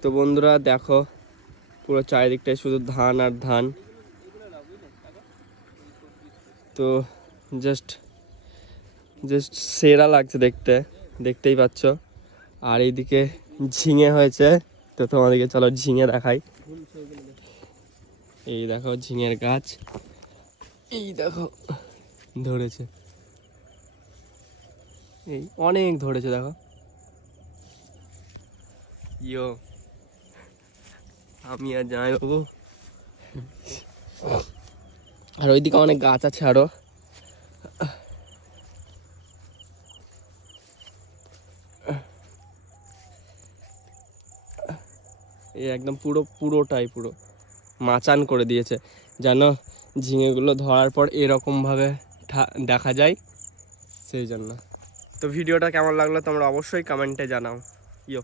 তো বন্ধুরা দেখো, পুরো চারিদিকটায় শুধু ধান আর ধান। তো জাস্ট জাস্ট সেরা লাগছে দেখতে, দেখতেই পাচ্ছ। আর এইদিকে ঝিঙে হয়েছে, তো তোমাদেরকে চলো ঝিঙে দেখাই। এই দেখো ঝিঙের গাছ, এই দেখো ধরেছে, এই অনেক ধরেছে দেখো। ইয়ো, আমি আর যাই বাবু। আর ওইদিকে অনেক গাছ আছে আরো। এই একদম পুরোটাই পুরো মাচান করে দিয়েছে, যেন ঝিঙেগুলো ধরার পর এরকমভাবে দেখা যায়, সেই জন্য। তো ভিডিওটা কেমন লাগলো তোমরা অবশ্যই কমেন্টে জানাও। ইয়ো।